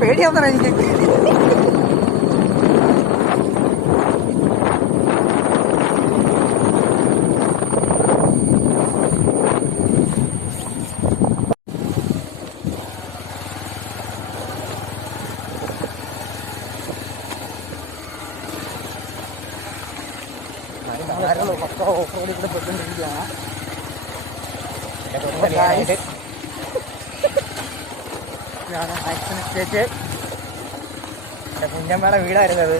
പേടിയാവുന്ന എനിക്ക്. പക്ക ഓഫ് റോഡിൽ കൂടെ പെട്ടുകൊണ്ടിരിക്കുകയാണ്. കുഞ്ഞമ്മയുടെ വീടായിരുന്നത്.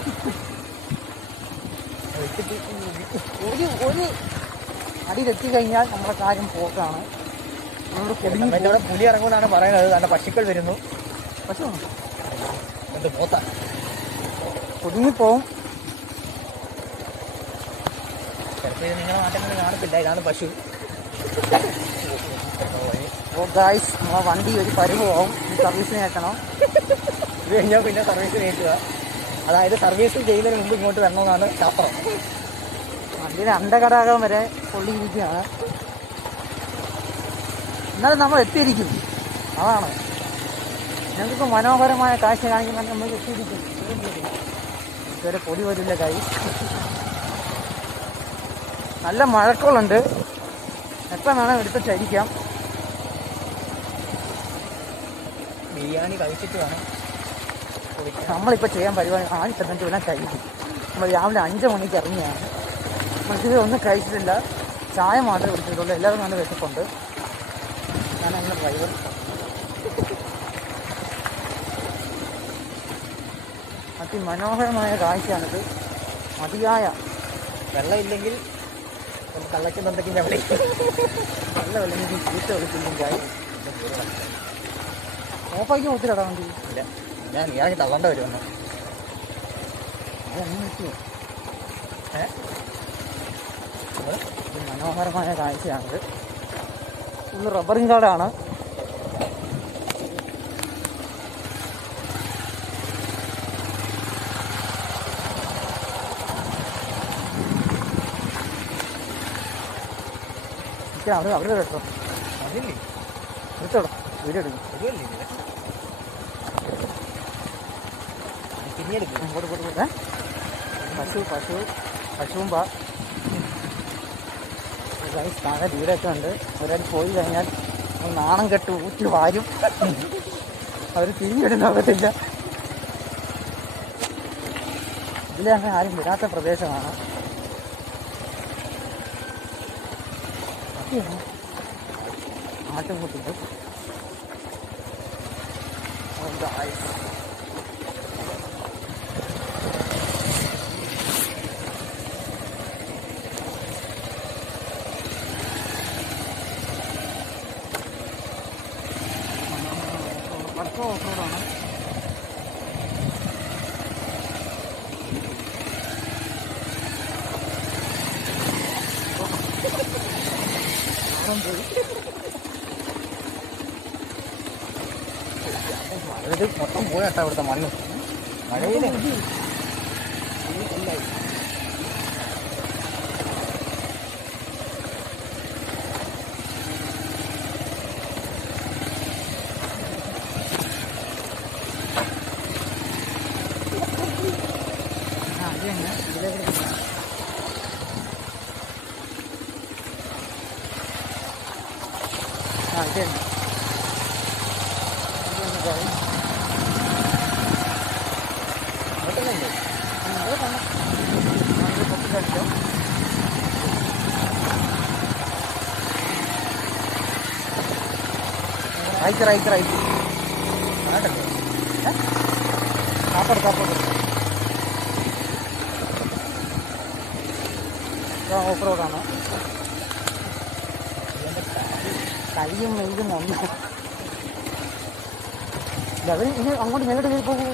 ഒരു അടിയിലെത്തി കഴിഞ്ഞാൽ നമ്മുടെ കാര്യം പോക്കാണ്. നമ്മളോട് പുലി ഇറങ്ങുമെന്നാണ് പറയുന്നത്. നല്ല പശുക്കൾ വരുന്നു. പശു എന്ത് പോത്ത കുടുങ്ങിപ്പോവും. ചിലപ്പോൾ ഇത് നിങ്ങളുടെ നാട്ടിൽ കാണത്തില്ല. ഇതാണ് പശു. ഗായ്സ്, നമ്മളെ വണ്ടി ഒരു പരുവാവും. സർവീസിന് കയറ്റണം. ഇത് കഴിഞ്ഞാൽ പിന്നെ സർവീസ് കയറ്റുക. അതായത് സർവീസ് ചെയ്യുന്നതിന് മുമ്പ് ഇങ്ങോട്ട് വരണമെന്നാണ് ശാസ്ത്രം. വണ്ടിയുടെ അണ്ടകടാകം വരെ പൊള്ളിയിരിക്കുകയാണ്. എന്നാലും നമ്മൾ എത്തിയിരിക്കും. അതാണ് ഞങ്ങൾക്ക് മനോഹരമായ കാഴ്ച കാണിക്കാൻ നമ്മൾ എത്തിയിരിക്കും. ഇതുവരെ പൊടി വരില്ല ഗായ്സ്. നല്ല മഴക്കോളുണ്ട്. എപ്പം വേണം എടുത്ത് ചരിക്കാം. ബിരിയാണി കഴിച്ചിട്ട് വേണം. നമ്മളിപ്പോൾ ചെയ്യാൻ പരിപാടി 4:15 വരെ കഴിക്കും. നമ്മൾ രാവിലെ 5 മണിക്ക് ഇറങ്ങിയാണ്. നമ്മൾക്ക് ഒന്നും കഴിച്ചിട്ടില്ല. ചായ മാത്രമേ കുടിച്ചിട്ടുള്ളൂ. എല്ലാവരും നല്ല വിശപ്പുണ്ട്. ഞാനങ്ങനെ ഡ്രൈവർ. അതിമനോഹരമായ കാഴ്ചയാണിത്. മതിയായ വെള്ളമില്ലെങ്കിൽ കള്ളക്കുന്നുണ്ടെങ്കിൽ അവിടെ വെള്ളമില്ലെങ്കിൽ ചീത്ത വിളിച്ചില്ലെങ്കിൽ ഓഫാക്കി കൊടുത്തില്ലടാ വണ്ടി. ഇല്ല, ഞാൻ ഇറങ്ങി തള്ളേണ്ട വരുമെന്ന്. അതെങ്ങനെ പറ്റുമോ? മനോഹരമായ കാഴ്ചയാണിത്. ഫുള്ള് റബ്ബറിൻ കാടാണ്. അവിടെ കേട്ടോ എടുത്തോടാ. വീഡിയോ എടുക്കും. പശുവുമ്പാ താഴെ വീടൊക്കെ ഉണ്ട്. ഒരാൾ പോയി കഴിഞ്ഞാൽ നാണം കെട്ട് ഊറ്റി വാരും. അവർ തിരിഞ്ഞിടുന്നൊക്കത്തില്ല. ഇതിലങ്ങനെ ആരും വിടാത്ത പ്രദേശമാണ്. ആട്ടുംകുട്ടികൾ പടക്കം ഓഫ് റോഡാണ്. ഇത് മൊത്തം പോയാട്ടോ ഇവിടുത്തെ മണ്ണ്. മഴയിൽ റൈറ്റ് കാപ്പട് ഓഫ് റോഡാണ്. കയ്യും മെയിലും ഒന്ന് അത് ഇനി അങ്ങോട്ട് മേലോട്ട് കയറി പോകുമോ?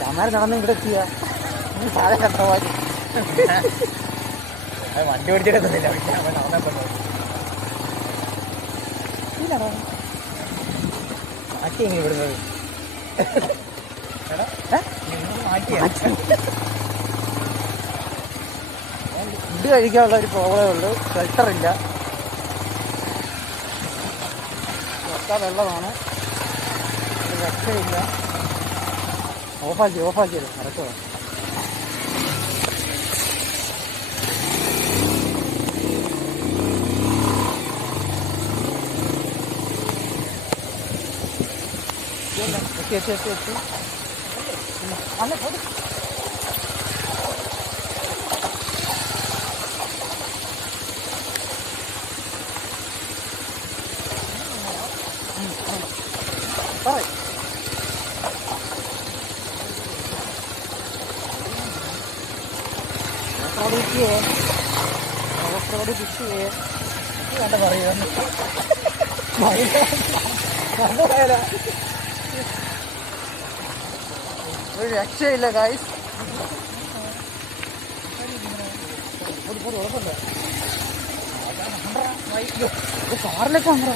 രാമാരെ നടന്ന് ഇവിടെ എത്തിയ താഴെ കണ്ടവാരി വണ്ടി ഓടിച്ചിട്ടൊന്നുമില്ല. മാറ്റി എങ്ങനെ വിടുന്നത്? ഫുഡ് കഴിക്കാനുള്ള ഒരു പ്രോബ്ലമേ ഉള്ളൂ. ഷെൽട്ടറില്ല. ഒക്കെ വെള്ളമാണ്. ഒരു രക്ഷയില്ല. ഓഫാക്കി നടക്കുക. എത്തി അല്ല പോയി പറയും. ഓഫ് റോഡ് കിട്ടിയേ കണ്ട പറയുക ഒരു രക്ഷയില്ല ഗായ്സ്. കാറിലൊക്കെ വന്നോ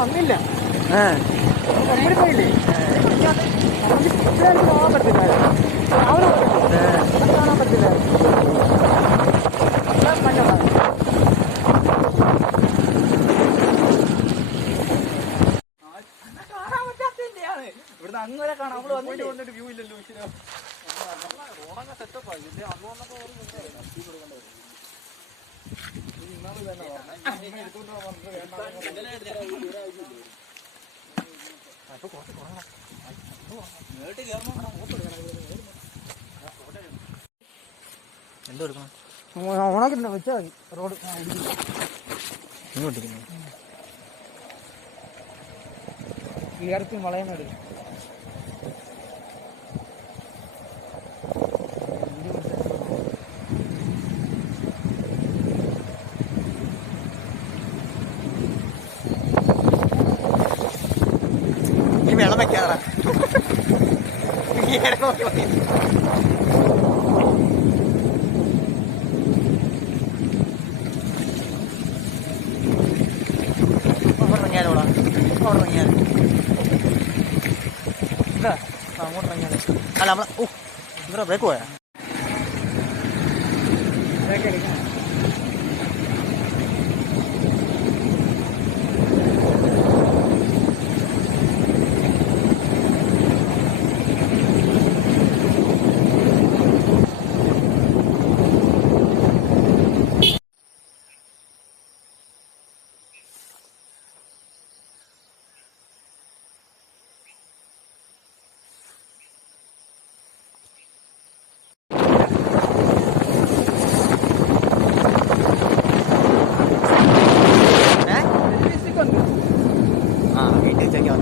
വന്നില്ല. ആ കമ്പനി പോയില്ലേ? പോകാൻ പറ്റില്ല. രാവിലെ കാണാൻ പറ്റില്ല. മഞ്ഞുണ്ടാകും. കാണാൻ പറ്റാത്തതിന്റെയാണ്. ഇവിടുന്ന് അങ്ങനെ കാണാം. നമ്മള് വന്നിട്ട് വ്യൂ ഇല്ലല്ലോ. സെറ്റപ്പ് ആയി. അന്ന് വന്നപ്പോ എന്തോ എടുക്കണം. ഓണാക്കിട്ടുണ്ട്. വെച്ചാൽ മതി. റോഡ് ഇങ്ങോട്ടിരിക്കുന്നു. വിയർത്തി വളയുന്നത്. വെള്ളം വെക്കാറാ. ഇറങ്ങിയാലോടാ. അവിടെ ഇറങ്ങിയാൽ അങ്ങോട്ട് ഇറങ്ങിയാൽ അല്ല നമ്മളെ. ഓ എന്താ ബ്രേക്ക് പോയാ? ബ്രേക്ക് അടിക്കണം. വീട്ടിൽ ചെക്കാൻ